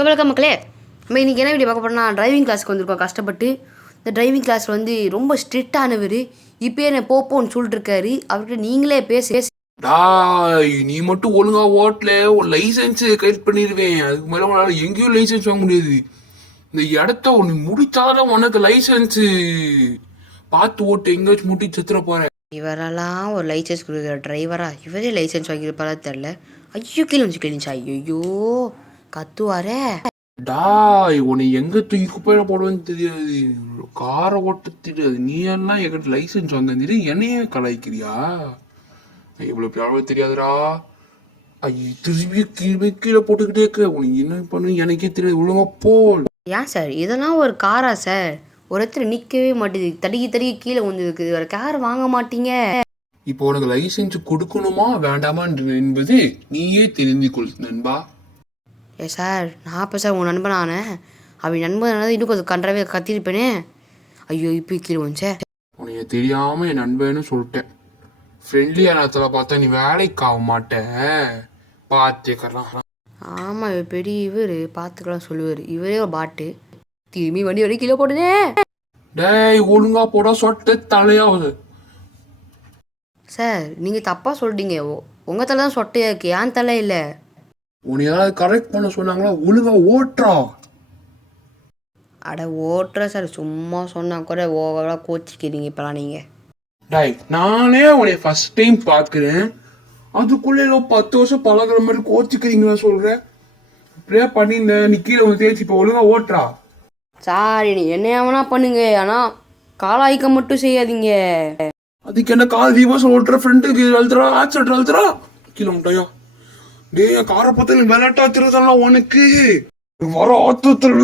So welcome மக்களே. நம்ம இன்றைக்கி என்ன வீடியோ பார்க்க போகிறோம்னா, டிரைவிங் கிளாஸ்க்கு வந்திருக்கோம் கஷ்டப்பட்டு. இந்த டிரைவிங் கிளாஸ் வந்து ரொம்ப ஸ்ட்ரிக்டானவர். இப்போ என்ன போப்போன்னு சொல்லிட்டுருக்காரு. அவர்கிட்ட நீங்களே பேசி நீ மட்டும் ஒழுங்கா ஓட்டல ஒரு லைசன்ஸ் கைட் பண்ணிடுவேன். அதுக்கு மேலே உங்களால் எங்கேயும் லைசன்ஸ் வாங்க முடியாது. இந்த இடத்த ஒன்று முடிச்சாதான் உனக்கு லைசன்ஸு. பார்த்து ஓட்டு, எங்கேயாச்சும் முட்டி செத்துற போற. இவரெல்லாம் ஒரு லைசன்ஸ் கொடுக்குற டிரைவரா? இவரே லைசன்ஸ் வாங்கியிருப்பாரா தெரில. ஐயோ கீழே வந்து கிழிஞ்சா. ஐயோ கத்துவாரே. உன்னை எங்க தூக்கி குப்பையில போடுவேன்னு தெரியாது, காரை ஓட்ட தெரியாது. நீ எல்லாம் எங்கிட்ட லைசன்ஸ் வாங்க தெரியும், என்னையே கலாய்க்கிறியா? இவ்வளவு பியாவே தெரியாதுடா. திரும்பி கீழே போட்டுக்கிட்டே இருக்க. உனக்கு என்ன பண்ணு எனக்கே தெரியாது. ஒழுங்கா போ. ஏன் சார் இதெல்லாம் ஒரு காரா சார்? ஒரு இடத்துல நிற்கவே மாட்டேது, தடுக்கி கீழே வந்துருக்கு. ஒரு கார் வாங்க மாட்டீங்க. இப்போ உனக்கு லைசன்ஸ் கொடுக்கணுமா வேண்டாமா என்பது நீயே தெரிந்து கொள் நண்பா. ஏ சார், நான் இப்போ சார் உன் நண்பன் ஆனேன். அப்படி நண்பன் இன்னும் கொஞ்சம் கண்டவே கத்திருப்பேனே. ஐயோ இப்போ கீழே வந்துச்சே. உனக்கு தெரியாம என் நண்பன்னு சொல்லிட்டேன். ஃப்ரெண்ட்லி நேரத்தில் பார்த்தா நீ வேலைக்கு ஆக மாட்டேன். பார்த்துக்கலாம். ஆமாம், இவர் பெரிய இவர் பார்த்துக்கலாம் சொல்லுவார். இவரே ஒரு பாட்டு. திரும்பி வண்டி வரைக்கும் கீழே போடுதே. டேய் ஒழுங்கா போட சொட்ட தலையாவது. சார் நீங்கள் தப்பாக சொல்லிட்டீங்க. உங்கள் தலை தான் சொட்டையா இருக்கு, ஏன் தலை இல்லை. உன்னை யாராவது கரெக்ட் பண்ண சொன்னாங்களா? ஒழுங்கா ஓட்டுறா. அட ஓட்டுற சார், சும்மா சொன்னால் கூட ஓவராக கோச்சிக்கிறீங்க இப்போலாம் நீங்கள். டாய் நானே உன்னை ஃபர்ஸ்ட் டைம் பார்க்குறேன், அதுக்குள்ளே 10 வருஷம் பழகிற மாதிரி கோச்சிக்கிறீங்களா சொல்கிறேன். இப்படியே பண்ணியிருந்தேன், நீ கீழே வந்து தேய்ச்சி இப்போ ஒழுங்கா ஓட்டுறா. சார் என்ன வேணா பண்ணுங்க, ஆனால் காலாய்க்க மட்டும் செய்யாதீங்க. அதுக்கு என்ன கால் தீபாசம் ஓட்டுற ஃப்ரெண்டுக்கு அழுத்துறா, ஆக்சிடென்ட் அழுத்துறா, கீழே முட்டையா. டே காரை பார்த்து விளையாட்டா திருதெல்லாம் உனக்கு வர ஆத்தத்தில்.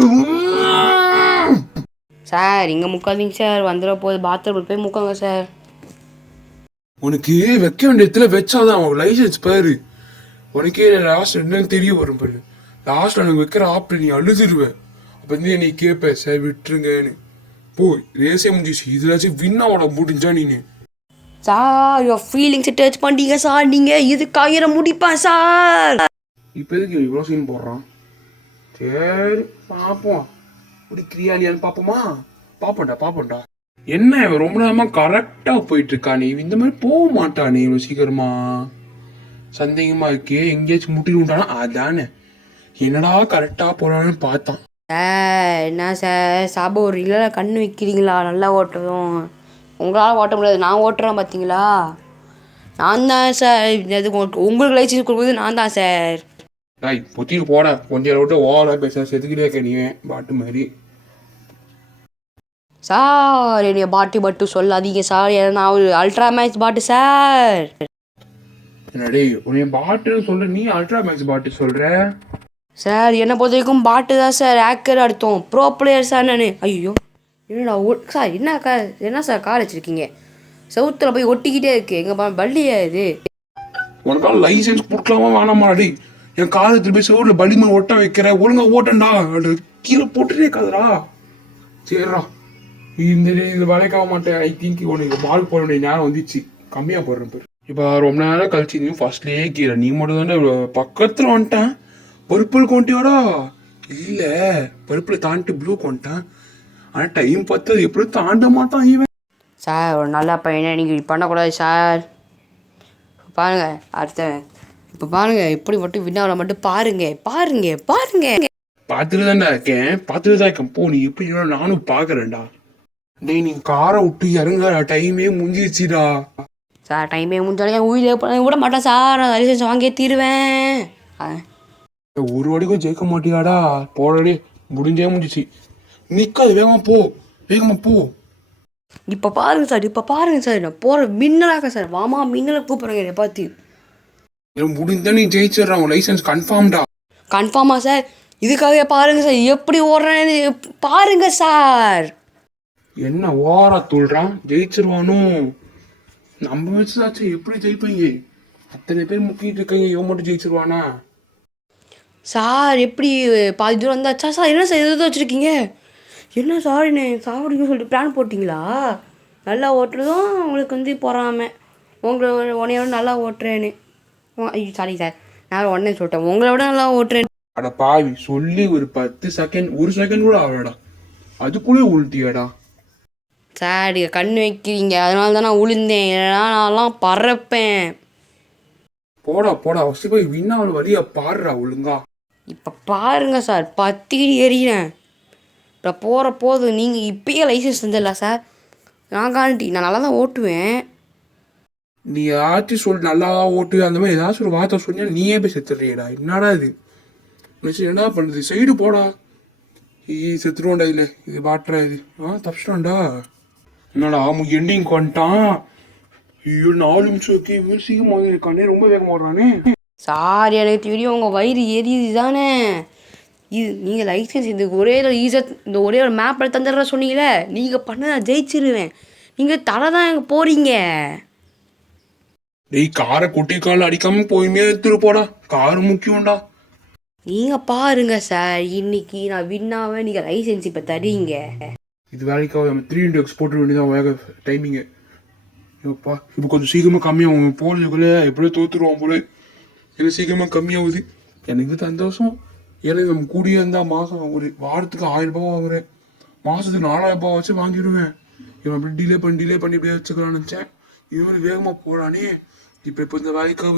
சார் இங்கே முக்காதீங்க சார், வந்துட போகுது. பாத்ரூம் போய் முக்காங்க சார். உனக்கு வைக்க வேண்டிய இடத்துல வச்சாதான் உனக்கு லைசன்ஸ் பாரு. உனக்கே லாஸ்ட் என்னன்னு தெரிய வரும் பாரு. லாஸ்ட் எனக்கு வைக்கிற ஆப்டர் நீ அழுதுருவேன். அப்போ வந்து நீ கேட்ப சார் விட்டுருங்கன்னு. போ ரேஸே முடிஞ்சிச்சு. இதுலாச்சும் வின்னாவோட முடிஞ்சா நீனு. சார் ஃபீலிங்ஸ் டச் பண்ணிட்டீங்க சார். நீங்கள் இதுக்கு 1000 முடிப்பேன் சார். இப்போ எதுக்கு இவ்வளோ சீன் போடுறான்? சரி பார்ப்போம், இப்படி கிரியாலியான்னு பார்ப்போமா? பார்ப்போம்டா. என்ன இவன் ரொம்ப நேரமாக கரெக்டாக போயிட்டு இருக்கா? நீ இந்த மாதிரி போக மாட்டானே இவ்வளோ சீக்கிரமா. சந்தேகமாக இருக்கே, எங்கேயாச்சும் முட்டிட்டு விட்டானா? அதானே என்னடா கரெக்டாக போகிறான்னு பார்த்தான். என்ன சார் சாபம் ஒரு இல்லை கண்ணு வைக்கிறீங்களா? நல்லா ஓட்டணும். உங்களால் ஓட்ட முடியாது, நான் ஓட்டுறேன் பார்த்தீங்களா. நான் தான் சார் இது உங்களுக்கு லைசன்ஸ் கொடுக்குறது நான் தான் சார். டாய் பொத்திட்டு போட, கொஞ்சம் விட்டு ஓவராக பேச செதுக்கிட்டே இருக்க நீ பாட்டு மாதிரி. சார் என்னைய பாட்டு சொல்லாதீங்க சார், ஏன்னா நான் ஒரு அல்ட்ரா மேக்ஸ் பாட்டு சார். என்னடே உன்னைய பாட்டுன்னு சொல்ற, நீ அல்ட்ரா மேக்ஸ் பாட்டு சொல்ற? சார் என்னை பொறுத்த வரைக்கும் பாட்டு தான் சார் ஹேக்கர் அர்த்தம், ப்ரோ பிளேயர் சார் நான். ஐயோ என்னடா சார் என்ன சார் கார் வச்சுருக்கீங்க? செவுத்தில் போய் ஒட்டிக்கிட்டே இருக்கு. எங்கள் பள்ளியா இது? உனக்கால லைசன்ஸ் கொடுக்கலாமா வேணாமாடி? என் காலை திருப்பி செவரில் பலிமன் ஒட்ட வைக்கிற, ஒழுங்கா ஓட்டண்டா. கீழே போட்டுட்டே இருக்காதுடா. சரிடா, இந்த வேலைக்காக மாட்டேன். ஐ திங்க் உனக்கு பால் போட வேண்டிய நேரம் வந்துச்சு, கம்மியாக போடுறேன் பேர். இப்போ ரொம்ப நேரம் கழிச்சு நீ ஃபர்ஸ்ட்லேயே கீரை நீ மட்டும் தானே பக்கத்தில் வந்துட்டேன். பர்பிள் கொண்டியோடா? இல்லை, பர்பிள் தாண்டிட்டு ப்ளூ கொண்டேன். ஆனால் டைம் பார்த்து அது எப்படி தாண்ட மாட்டான் இவன். சார் ஒரு நல்ல பையனை நீங்கள் இப்படி பண்ணக்கூடாது சார். பாருங்கள் இப்போ பாருங்கள் எப்படி மட்டும் வின்னாவில் மட்டும் பாருங்க. பார்த்துட்டு தான்டா இருக்கேன். போ நீ எப்படி நானும் பார்க்குறேன்டா. டேய் நீ காரை விட்டு இறங்க, டைமே முடிஞ்சிச்சுடா. சார் டைமே முடிஞ்சாலும் உயிரை விட மாட்டேன் சார், நான் லைசன்ஸ் வாங்கியே தீருவேன். ஒரு வாடிக்கும் ஜெயிக்க மாட்டியாடா. போடே முடிஞ்சே முடிஞ்சிச்சு. நிற்காது, வேகமாக போ. இப்போ பாருங்க சார் நான் போகிற மின்னலாக சார். வாமா மின்னலை கூப்பிட்றேங்க என்னை பார்த்து. முடிந்தா நீ ஜெயிச்சிடுறான், உன் லைசன்ஸ் கன்ஃபார்மா சார்? இதுக்காக பாருங்க சார் எப்படி ஓடுறேன்னு பாருங்க சார். என்ன ஓரா துள்றான், ஜெயிச்சிருவானோ? நம்ம வச்சுதாச்சும் எப்படி ஜெயிப்பீங்க? அத்தனை பேர் முக்கிட்டு இருக்கீங்க, இவன் மட்டும் ஜெயிச்சிருவானா? சார் எப்படி பாதி தூரம் வந்தாச்சா சார்? என்ன சார் எது வச்சுருக்கீங்க? என்ன சார் என்ன சாப்பிடுங்க சொல்லிட்டு பிளான் போட்டிங்களா? நல்லா ஓட்டுறதும் உங்களுக்கு வந்து பொறாமல், உன்னையோட நல்லா ஓட்டுறேன்னு. ஐயோ சாரி சார், நான் உடனே சொல்லிட்டேன் உங்களை விட நல்லா ஓட்டுறேன். அட பாவி, சொல்லி ஒரு 10 செகண்ட், 1 செகண்ட் கூட ஆகலடா, அதுக்குள்ளே உள்ட்டியாடா. சார் நீங்கள் கண் வைக்கிறீங்க, அதனால தான் நான் உளுந்தேன், இல்லைனா நான்லாம் பறப்பேன். போடா போடா, ஃபஸ்ட்டு போய் வின்னாவோட வழியை பாடுறா ஒழுங்கா. இப்போ பாருங்க சார், பத்திக்கிட்டு எறிகிறேன். இப்போ போகிற போது நீங்கள் இப்பயே லைசன்ஸ் தந்துடல சார். நான் காண்டி நான் நல்லா தான் ஓட்டுவேன். நீ ஏதாச்சும் சொல், நல்லா ஓட்டு அந்த மாதிரி ஏதாச்சும் ஒரு வார்த்தை சொன்னா நீயே போய் செத்துடுறியடா. என்னடா இது என்ன பண்ணுறது, சைடு போடா. செத்துருவோண்டா இல்லை, இது பாட்டுறா இது. தப்பிச்சிட்டான்டா. என்னடா எண்டிங் வந்துட்டான். ஐயோ 4 நிமிஷம் ஓகே, சீக்கிரமாக இருக்கானே, ரொம்ப வேகமாக ஓடுறானே. சார் எனக்கு தெரியும் உங்கள் வயிறு எரியுது தானே. இது நீங்கள் லைசன்ஸ் இதுக்கு ஒரே ஒரு இந்த ஒரே ஒரு மேப்பில் தந்துடுற சொன்னீங்களே, நீங்கள் பண்ண நான் ஜெயிச்சிருவேன். நீங்கள் தலை தான் எங்கே போகிறீங்க. டேய், காரை குட்டி காலில் அடிக்காமல் போயுமே எடுத்துட்டு போடா, காரு முக்கியம்டா. நீங்கள் பாருங்க சார், இன்னைக்கு நான் வின்னாவே நீங்கள் லைசன்ஸ் இப்போ தரீங்க. இது வேலைக்காக நம்ம 3x போட்டு வேண்டியதான் வேக டைமிங்கு. இப்பா இப்போ கொஞ்சம் சீக்கிரமாக கம்மியாகும், போகிறதுக்குள்ளே எப்படியோ தோற்றுருவோம் போல. எனக்கு சீக்கிரமாக கம்மியாகுது, எனக்கு சந்தோஷம். ஏன்னா நம்ம கூடியே இருந்தால் மாதம் ஒரு வாரத்துக்கு 1000 ரூபாய் வாங்குறேன், மாதத்துக்கு 4000 ரூபாய் வச்சு வாங்கிடுவேன். இவன் அப்படி டிலே பண்ணி இப்படியே வச்சுக்கலான்னு நினச்சேன். இது மாதிரி வேகமாக போகிறானே. இப்போ இந்த வேலைக்காக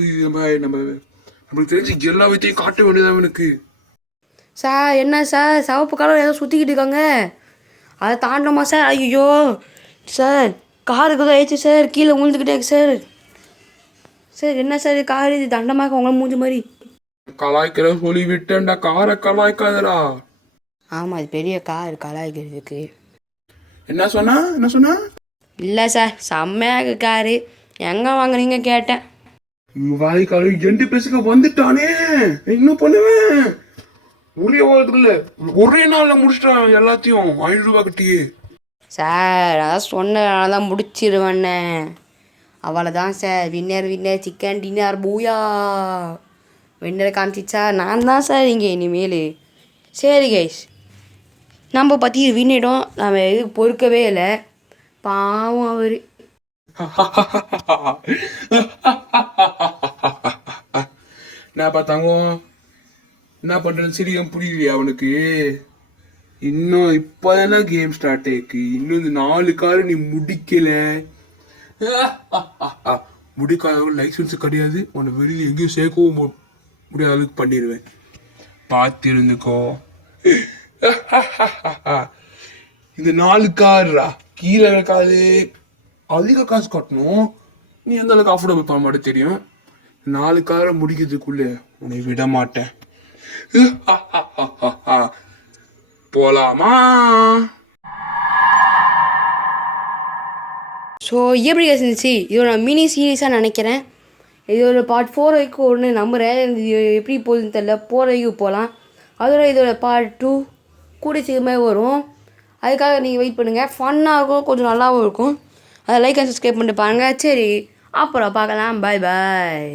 நம்மளுக்கு தெரிஞ்சு எல்லா வித்தையும் காட்ட வேண்டியதான் எனக்கு. சார் என்ன சார் சிவப்பு கலர் ஏதோ சுற்றிக்கிட்டு இருக்காங்க, அதை தாண்டோமா சார்? ஐயோ சார், காருக்கு தான் ஆயிடுச்சு சார், கீழே விழுந்துக்கிட்டே சார். சார் என்ன சார் கார் இது தண்டமாக உங்களை மூஞ்சி மாதிரி கலாய்க்கிற சொல்லி விட்டேன்டா, காரை கலாய்க்காதடா. ஆமாம், அது பெரிய கார் கலாய்க்கிறதுக்கு. என்ன சொன்னா? இல்லை சார், செம்மையாக காரு, எங்கே வாங்குறீங்க கேட்டேன். வாய்க்கால 2 பேசுக்கு வந்துட்டானே, என்ன பண்ணுவேன்? ஒரே வாரத்துல ஒரே நாள்ல முடிச்சிட்டான் எல்லாத்தையும் 500 ரூபாய் கட்டியே. சார் அதான் சொன்னதுனால தான் முடிச்சிருவேண்ணே. அவ்வளோதான் சார், வின்னர் சிக்கன் டின்னர் பூயா. வின்னர் காமிச்சிச்சா நான் தான் சார் இங்கே இனிமேல். சரி கைஸ், நம்ம பற்றி வின்னிடும், நம்ம எதுக்கு பொறுக்கவே இல்லை, பாவம் அவர். நான் பார்த்தாங்க என்ன பண்றேன்னு சிரிக்கம் புரியலையா அவனுக்கு? இன்னும் இப்பதானே கேம் ஸ்டார்ட் ஆயிருக்கு, இன்னும் இந்த 4 காரு நீ முடிக்கல. முடிக்காத லைசன்ஸ் கிடையாது, உன்னை வெளியே எங்கேயும் சேர்க்கவும் முடியாத அளவுக்கு பண்ணிடுவேன், பார்த்து இருந்துக்கோ. இந்த 4 காருடா, கீழே காரு அதிக காசு கட்டணும், நீ எந்த அளவுக்கு அஃபோர்டபுள் பண்ண மாட்டே தெரியும். 4 காரை முடிக்கிறதுக்குள்ள உன்னை விட மாட்டேன். போலாமா? ஸோ எப்படி இருந்துச்சு, இதோட மினி சீரீஸாக நினைக்கிறேன். இதோட பார்ட் 4 வரைக்கும் ஒன்று நம்புகிறேன். இது எப்படி போகுதுன்னு தெரியல, 4 வரைக்கும் போகலாம். அதோட இதோட பார்ட் 2 கூட சீக்கிரமாக வரும், அதுக்காக நீங்கள் வெயிட் பண்ணுங்கள். ஃபன்னாக இருக்கும், கொஞ்சம் நல்லாவும் இருக்கும். அதை லைக் அண்ட் சப்ஸ்கிரைப் பண்ணிட்டு பாருங்கள். சரி, அப்புறம் பார்க்கலாம். பாய் பாய்.